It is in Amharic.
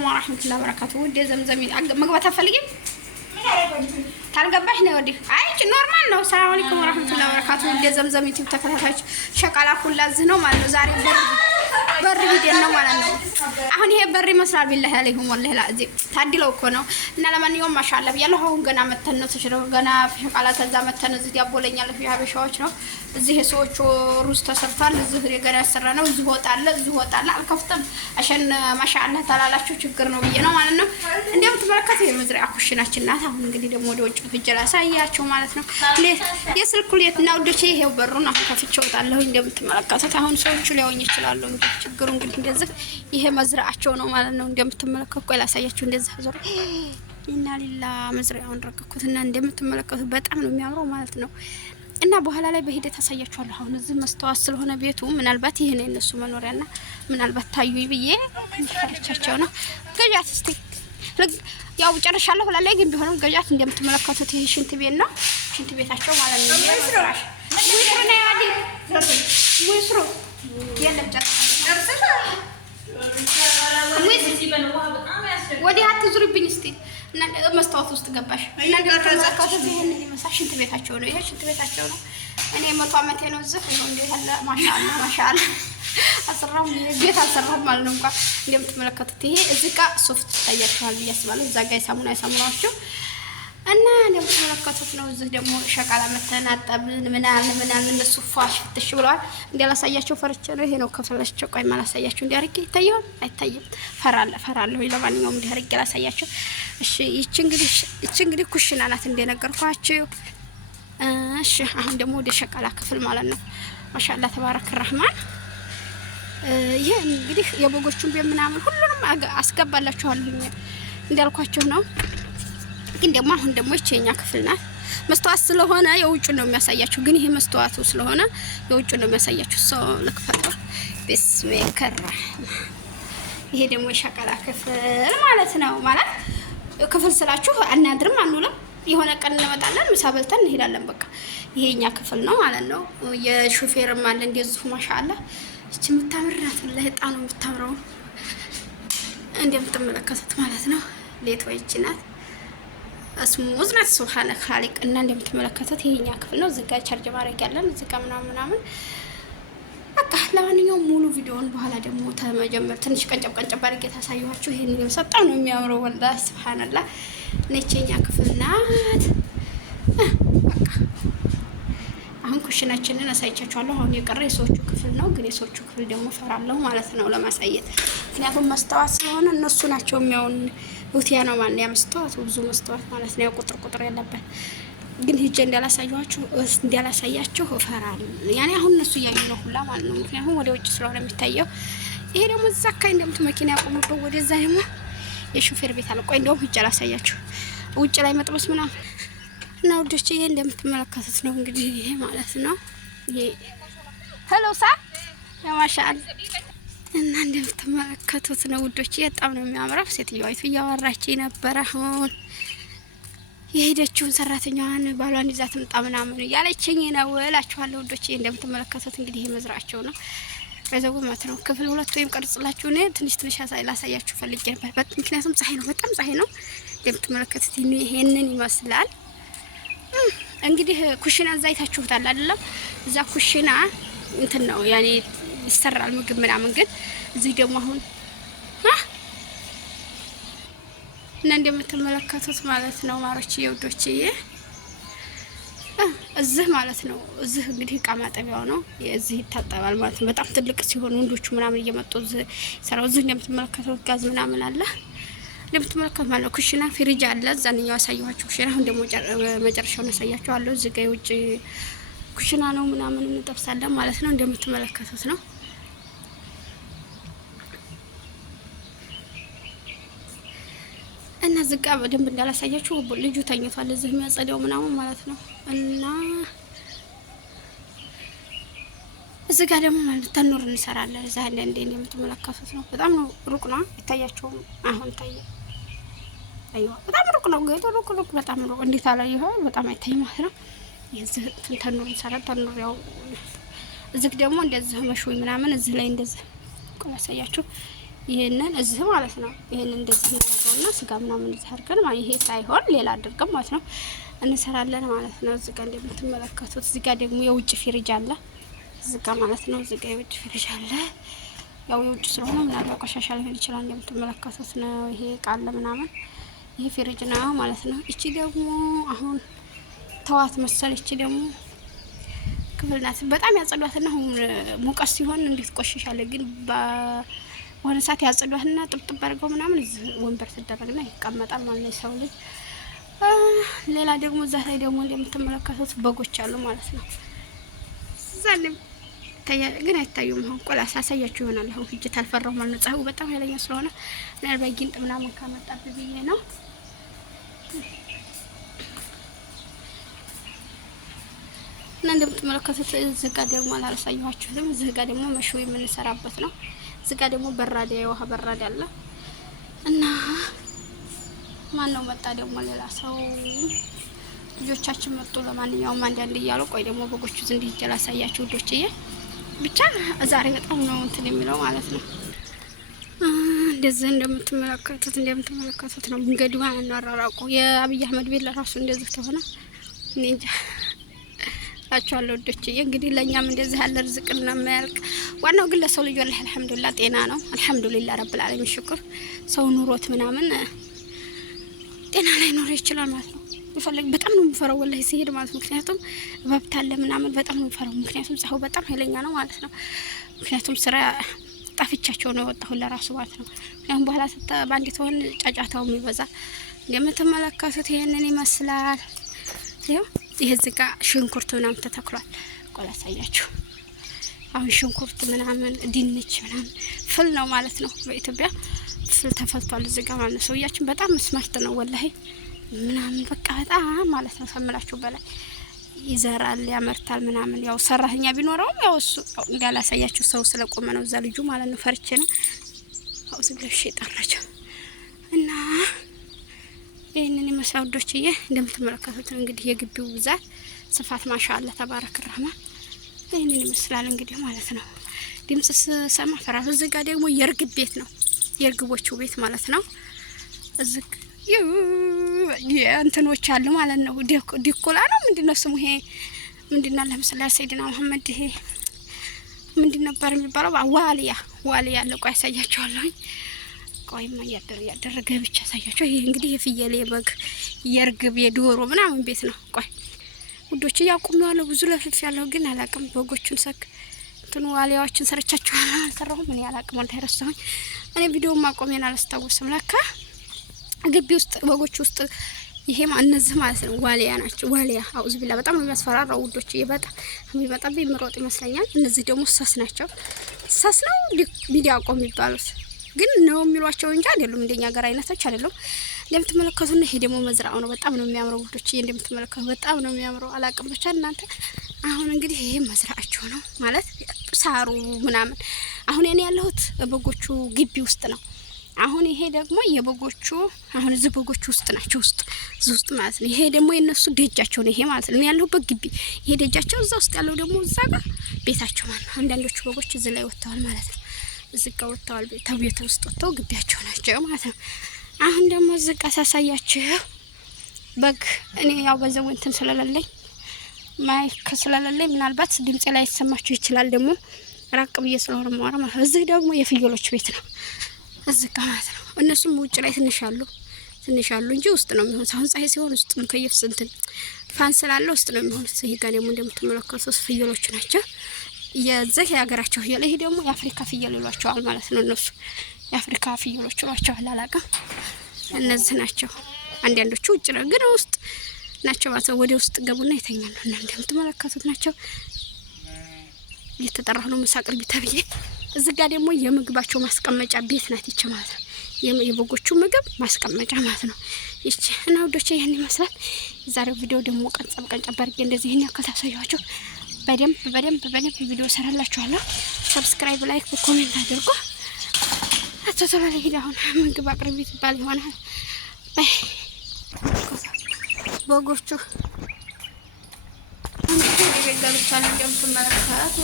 አለይኩም ወራህመቱላሂ ወበረካቱ። ወደ ዘምዘም መግባት አትፈልጊም? ታልገባሽ ነው ወዲህ። አይ ኖርማል ነው። ሰላም አለይኩም ወራህመቱላሂ ወበረካቱ። ወደ ዘምዘም ዩቲዩብ ተከታታዮች ሸቃላ ሁላ እዚህ ነው ማለት ነው። ዛሬ በር ሂደን ነው ማለት ነው። አሁን ይሄ በር ይመስላል። ቢላሂ አለይኩም ወላሂ ላዚ ታድለው እኮ ነው። እና ለማንኛውም ማሻአላ ብያለሁ። አሁን ገና መተን ነው ተሽረው ገና ሸቃላ ተዛ መተን እዚህ ያቦለኛል ሀበሻዎች ነው። እዚህ የሰዎቹ ሩዝ ተሰርቷል። እዚህ ገና ያሰራ ነው። እዚህ ወጣለ አልከፍተም አሸን ማሻአላ ታላላችሁ ችግር ነው ብዬ ነው ማለት ነው። እንደምትመለከቱ የመዝሪያ ኩሽናችን ናት። አሁን እንግዲህ ደግሞ ወደ ውጭ ፍጀላ ሳያቸው ማለት ነው። የስልኩ ሌት እና ወደቼ ይሄው በሩን አሁን ከፍቼ ወጣለሁ። እንደምትመለከቱት አሁን ሰዎቹ ሊያዩኝ ይችላሉ። እንግዲህ ችግሩ እንግዲህ እንደዚህ ይሄ መዝራቸው ነው ማለት ነው። እንደምትመለከቱ ቆይ ላሳያችሁ። እንደዚህ ዞር እና ሌላ መዝሪያውን ረከኩትና እንደምትመለከቱት በጣም ነው የሚያምረው ማለት ነው። እና በኋላ ላይ በሂደት አሳያችኋለሁ። አሁን እዚህ መስተዋት ስለሆነ ቤቱ ምናልባት ይሄ ነው የነሱ መኖሪያና ምናልባት ታዩኝ ብዬ ፈርቻቸው ነው። ገጃት እስቲ ያው ጨርሻለሁ ላይ ግን ቢሆንም ገጃት እንደምትመለከቱት ይሄ ሽንት ቤት ነው። ሽንት ቤታቸው ማለት ነው። ሙይስሩ ነው ያዲ ሙይስሩ የለም ጨርሰሻ ወዲህ አትዙሪብኝ እስቲ እና መስታወት ውስጥ ገባሽ እና እንደምትመለከቱት ይሄን ይመስላል። ሽንት ቤታቸው ነው። ይሄ ሽንት ቤታቸው ነው። እኔ 100 አመቴ ነው እዚህ ነው እንዴ ያለ ማሻአላ አሰራም ቤት አሰራም ማለት ነው። እንኳን እንደምትመለከቱት ይሄ እዚህ ጋር ሶፍት ታያችኋል ብዬ አስባለሁ። እዛ ጋር ሳሙናቸው እና እንደምትመለከቱት ነው። እዚህ ደግሞ ሸቃላ መተናጠብን ምናምን እነሱ ፋሽ ፍትሽ ብለዋል። እንዲያላሳያቸው ፈርቼ ነው። ይሄ ነው ከፈለሽ ቆይ ማላሳያቸው እንዲያርግ ይታያል አይታይም? ፈራለሁ። ለማንኛውም እንዲያርግ ላሳያቸው። እሺ ይቺ እንግዲህ ኩሽና ናት እንደነገርኳችሁ። እሺ አሁን ደግሞ ወደ ሸቃላ ክፍል ማለት ነው። ማሻአላ ተባረከ ረህማን። ይሄ እንግዲህ የበጎቹን ቤት ምናምን ሁሉንም አስገባላችኋለሁ እንዳልኳችሁ ነው። ግን ደግሞ አሁን ደግሞ ይቼኛ ክፍል ናት። መስተዋት ስለሆነ የውጭን ነው የሚያሳያችሁ። ግን ይሄ መስተዋቱ ስለሆነ የውጭን ነው የሚያሳያችሁ። ሰው ለክፈተው ቢስሚከራ ይሄ ደግሞ የሸቃላ ክፍል ማለት ነው። ማለት ክፍል ስላችሁ አናድርም አንውልም። የሆነ ቀን እንመጣለን ምሳ በልተን እንሄዳለን። በቃ ይሄኛ ክፍል ነው ማለት ነው። የሹፌርም አለ እንደዚሁ ማሻአላ። እቺ የምታምራት ወላሂ በጣም ነው የምታምረው እንደምትመለከቱት ማለት ነው። ሌት ወይቺ ናት አስሙዝ ናት። ሱብሃነ ኻሊቅ እና እንደምትመለከቱት ይሄኛ ክፍል ነው። እዚህ ጋር ቻርጅ ማድረግ ያለን እዚህ ጋር ምናምን በቃ ለማንኛውም ሙሉ ቪዲዮውን በኋላ ደግሞ ተመጀመር ትንሽ ቀንጨብ አድርጌ ታሳየኋችሁ። ይሄን ነው በጣም ነው የሚያምረው ወላሂ ሱብሃንአላህ። ነቼኛ ክፍል ናት። በቃ አሁን ኩሽናችንን አሳይቻችኋለሁ። አሁን የቀረ የሰዎቹ ክፍል ነው። ግን የሰዎቹ ክፍል ደግሞ ፈራለሁ ማለት ነው ለማሳየት። ምክንያቱም መስተዋት ስለሆነ እነሱ ናቸው የሚያውን ውቲያ ነው ማለት ነው። መስተዋት ብዙ መስተዋት ማለት ነው። ቁጥር ያለበት ግን ሂጄ እንዳላሳያችሁ እፈራለሁ። ያኔ አሁን እነሱ እያዩ ነው ሁላ ማለት ነው። ምክንያቱም ወደ ውጭ ስለሆነ የሚታየው። ይሄ ደግሞ እዛ አካባቢ እንደምት መኪና ያቆሙበት ወደዛ ደግሞ የሹፌር ቤት አለ። ቆይ እንደውም ሂጄ አላሳያችሁ ውጭ ላይ መጥበስ ምናምን እና ወዶች ይሄ እንደምትመለከቱት ነው እንግዲህ ይሄ ማለት ነው። ይሄ ሄሎ ሳ ያማሻል እና እንደምትመለከቱት ነው ውዶች። በጣም ነው የሚያምረው። ሴትዮዋይቱ እያወራች ነበር። አሁን የሄደችውን ሰራተኛዋን ባሏን ይዛ ትምጣ ምናምን ያለችኝ ነው እላችኋለሁ ውዶች። እንደምትመለከቱት እንግዲህ ይሄ መዝራቸው ነው። በዛው ማለት ነው። ክፍል 2 ወይም ቀርጽላችሁ ነው ትንሽ ላሳያችሁ ፈልጌ ነበር። ምክንያቱም ፀሐይ ነው፣ በጣም ፀሐይ ነው። እንደምትመለከቱት ይሄንን ይመስላል። እንግዲህ ኩሽና እዛ አይታችሁታል አይደለም? እዛ ኩሽና እንትን ነው ያኔ ይሰራል ምግብ ምናምን። ግን እዚህ ደግሞ አሁን እና እንደምትመለከቱት ማለት ነው ማሮች የውዶች እዚህ ማለት ነው። እዚህ እንግዲህ እቃ ማጠቢያው ነው። እዚህ ይታጠባል ማለት ነው። በጣም ትልቅ ሲሆን ወንዶቹ ምናምን እየመጡ እዚህ ሰራው። እዚህ እንደምትመለከቱት ጋዝ ምናምን አለ። እንደምትመለከቱት ማለት ነው። ኩሽና ፍሪጅ አለ። እዛኛው ያሳየኋችሁ ኩሽና አሁን ደግሞ መጨረሻውን ያሳያችኋለሁ። እዚህ ጋር የውጭ ኩሽና ነው ምናምን እንጠብሳለን ማለት ነው። እንደምትመለከቱት ነው። እና ዝጋ በደንብ እንዳላሳያችሁ ልጁ ተኝቷል። እዚህ የሚያጸዳው ምናምን ማለት ነው። እና እዚህ ጋር ደግሞ ማለት ተኖር እንሰራለን። እዛ አለ እንደ የምትመለከቱት ነው። በጣም ነው ሩቅ ነው ይታያችሁ። አሁን ታየ አይዋ በጣም ሩቅ ነው። ገይቶ ሩቅ በጣም ሩቅ እንዴት አላየኸው? በጣም አይታይ ማለት ነው። የዚህ ተኖር እንሰራለን። ተኖር ያው እዚህ ደግሞ እንደዚህ መሽዊ ምናምን እዚህ ላይ እንደዚህ ቆይ ያሳያችሁ ይሄንን እዚህ ማለት ነው። ይሄንን እንደዚህ እናደርገውና ስጋ ምናምን እንደዚህ አድርገን ማለት ይሄ ሳይሆን ሌላ አድርገን ማለት ነው እንሰራለን ማለት ነው። እዚህ ጋር እንደምትመለከቱት እዚህ ጋር ደግሞ የውጭ ፍሪጅ አለ እዚህ ጋር ማለት ነው። እዚህ ጋር የውጭ ፍሪጅ አለ። ያው የውጭ ስለሆነ ምናልባት ቆሻሻ ሊሆን ይችላል። እንደምትመለከቱት ነው። ይሄ ቃል ምናምን ይሄ ፍሪጅ ነው ማለት ነው። እቺ ደግሞ አሁን ተዋት መሰል እቺ ደግሞ ክፍል ናት። በጣም ያጸዷትና አሁን ሙቀት ሲሆን እንዴት ቆሽሻለ። ግን በሆነ ሰዓት ያጸዷትና ጥብጥብ አድርገው ምናምን እዚህ ወንበር ተደረግና ይቀመጣል ማለት ነው ሰው ልጅ። ሌላ ደግሞ እዛ ላይ ደግሞ እንደምትመለከቱት በጎች አሉ ማለት ነው። ዛለም ግን አይታዩም። አሁን ቆላ ሳሳያችሁ ይሆናል። አሁን ፍጅት አልፈራው ማለት ነው። ፀሐዩ በጣም ኃይለኛ ስለሆነ ምናልባት ጊንጥ ምናምን ካመጣብኝ ብዬ ነው። እና እንደምትመለከቱት እዚህ ጋር ደግሞ አላሳየኋችሁም። እዚህ ጋር ደግሞ መሽው የምንሰራበት ነው። እዚህ ጋር ደግሞ በራዳ የውሃ በራዳ አለ እና ማን ነው መጣ ደግሞ ሌላ ሰው ልጆቻችን መጡ። ለማንኛውም አንዳንድ እያሉ ቆይ ደግሞ በጎቹ እንዲህ ይጀላ ሳያችሁ ውዶችዬ። ብቻ ዛሬ በጣም ነው እንትን የሚለው ማለት ነው። እንደዚህ እንደምትመለከቱት ነው መንገዱ አናራራቁ። የአብይ አህመድ ቤት ለራሱ እንደዚህ ተሆነ እኔ እንጃ አቻለሁ ውዶችዬ። እንግዲህ ለኛም እንደዚህ ያለ ርዝቅና የማያልቅ ዋናው ግን ለሰው ልጅ ወላሂ አልሐምዱሊላህ ጤና ነው። አልሐምዱሊላህ ረብል ዓለሚን ሽኩር። ሰው ኑሮት ምናምን ጤና ላይ ኖር ይችላል ማለት ነው። ይፈልግ በጣም ነው የምፈራው ወላሂ ሲሄድ ማለት ነው። ምክንያቱም በብታለ ምናምን በጣም ነው የምፈራው። ምክንያቱም ፀሐዩ በጣም ኃይለኛ ነው ማለት ነው። ምክንያቱም ስራ ጣፍቻቸው ነው ወጣሁ ለራሱ ማለት ነው። አሁን በኋላ ባንዲት ሆን ጫጫታውም ይበዛል። እንደምትመለከቱት ይሄንን ይመስላል። ይሄ እዚህ ጋር ሽንኩርት ምናምን ተተክሏል። ቆላ ሳያችሁ አሁን ሽንኩርት ምናምን ድንች ምናምን ፍል ነው ማለት ነው። በኢትዮጵያ ፍል ተፈልቷል እዚህ ጋር ማለት ነው። ሰውያችን በጣም ስማርት ነው ወላሂ ምናምን በቃ በጣም ማለት ነው ሰምላችሁ በላይ ይዘራል ያመርታል ምናምን። ያው ሰራተኛ ቢኖረውም ያው እሱ እንዳላሳያችሁ ሰው ስለቆመ ነው እዛ ልጁ ማለት ነው። ፈርቼ ነው አው ዝግለሽ ይጣራቸው እና ይሄንን ይመስላል ውዶችዬ። እንደምትመለከቱት እንግዲህ የግቢው ብዛት ስፋት ማሻአላ ተባረክ ረህማን ይሄንን ይመስላል እንግዲህ ማለት ነው። ድምጽ ሰማ ፈራሁ። እዚህ ጋር ደግሞ የርግብ ቤት ነው የርግቦቹ ቤት ማለት ነው። እዚህ እንትኖች አሉ ማለት ነው። ዲኮላ ነው ምንድነው ስሙ? ይሄ ምንድነው? ለምሳሌ ሰይድና መሐመድ ይሄ ምንድን ነበር የሚባለው? ዋሊያ አለ። ቆይ ያሳያችኋለሁ። ቆይማ ያደረገ ብቻ ያሳያችሁ። ይሄ እንግዲህ የፍየል የበግ የርግብ የዶሮ ምናምን ቤት ነው። ቆይ ውዶች ያቁመዋለሁ። ብዙ ለፍፍ ያለው ግን አላቅም። በጎቹን ሰክ እንትኑ ዋሊያዎችን ሰርቻችኋለሁ። አልሰራሁም ምን ያላቅም ወንታ ይረሳሁኝ። እኔ ቪዲዮ ማቆሜን አላስታውስም። ለካ ግቢ ውስጥ በጎች ውስጥ ይሄ እነዚህ ማለት ነው ዋሊያ ናቸው። ዋሊያ አውዝ ቢላ በጣም የሚያስፈራራው ውዶች። በጣም የሚመጣብኝ ምሮጥ ይመስለኛል። እነዚህ ደግሞ ሳስ ናቸው። ሳስ ነው ቢዲያቆ የሚባሉት ግን ነው የሚሏቸው እንጂ አይደሉም። እንደኛ ሀገር አይነቶች አይደሉም። እንደምትመለከቱት ይሄ ደግሞ መዝራው ነው። በጣም ነው የሚያምረው ውዶች። እንደምትመለከቱት በጣም ነው የሚያምረው። አላቅም ብቻ እናንተ አሁን እንግዲህ ይሄ መዝራቸው ነው ማለት ሳሩ ምናምን። አሁን እኔ ያለሁት በጎቹ ግቢ ውስጥ ነው። አሁን ይሄ ደግሞ የበጎቹ አሁን እዚህ በጎቹ ውስጥ ናቸው ውስጥ ማለት ነው። ይሄ ደግሞ የነሱ ደጃቸው ነው ይሄ ማለት ነው። ያለሁበት ግቢ ይሄ ደጃቸው፣ እዛ ውስጥ ያለው ደግሞ እዛ ጋር ቤታቸው ማለት ነው። አንዳንዶቹ በጎች እዚህ ላይ ወጥተዋል ማለት ነው። እዚህ ጋር ወጥተዋል ቤት ውስጥ ወጥተው ግቢያቸው ናቸው ማለት ነው። አሁን ደግሞ እዚህ ጋር ሳሳያችሁ በግ እኔ ያው በዘው እንትን ስለሌለኝ ማይክ ስለሌለኝ ምናልባት ድምጽ ላይ ይሰማችሁ ይችላል። ደግሞ ራቅ ብዬ ስለሆነ ማወራ ማለት ነው። እዚህ ደግሞ የፍየሎች ቤት ነው እዚህ ጋር ማለት ነው። እነሱም ውጭ ላይ ትንሽ አሉ እንጂ ውስጥ ነው የሚሆኑት። አሁን ፀሐይ ሲሆን ውስጥ ሙከየፍ እንትን ፋን ስላለ ውስጥ ነው የሚሆኑት። ይሄ ጋር ደግሞ እንደምትመለከቱት ፍየሎች ናቸው። የዚህ የሀገራቸው ፍየል፣ ይሄ ደግሞ የአፍሪካ ፍየል ይሏቸዋል ማለት ነው። እነሱ የአፍሪካ ፍየሎች ይሏቸዋል። አላውቅም። እነዚህ ናቸው። አንዳንዶቹ ውጭ ነው ግን ውስጥ ናቸው ማለት ነው። ወደ ውስጥ ገቡና ይተኛሉ። እና እንደምትመለከቱት ናቸው። እየተጠራሁ ነው መሳቅር ቢተብዬ። እዚህ ጋር ደግሞ የምግባቸው ማስቀመጫ ቤት ናት ይቺ ማለት ነው። የበጎቹ ምግብ ማስቀመጫ ማለት ነው ይቺ። እና ወዶቼ ይሄን ይመስላል የዛሬው ቪዲዮ። ደግሞ ቀንጨብ አድርጌ እንደዚህ ይሄን ያክል ታሳያችሁ። በደንብ ቪዲዮ ሰራላችኋለሁ። ሰብስክራይብ፣ ላይክ፣ ኮሜንት አድርጉ። አተተባለ ሄዳ አሁን ምግብ አቅርቢ ትባል ይሆናል። በጎቹ እንዴት ይገዛሉ? እንደምትመለከቱ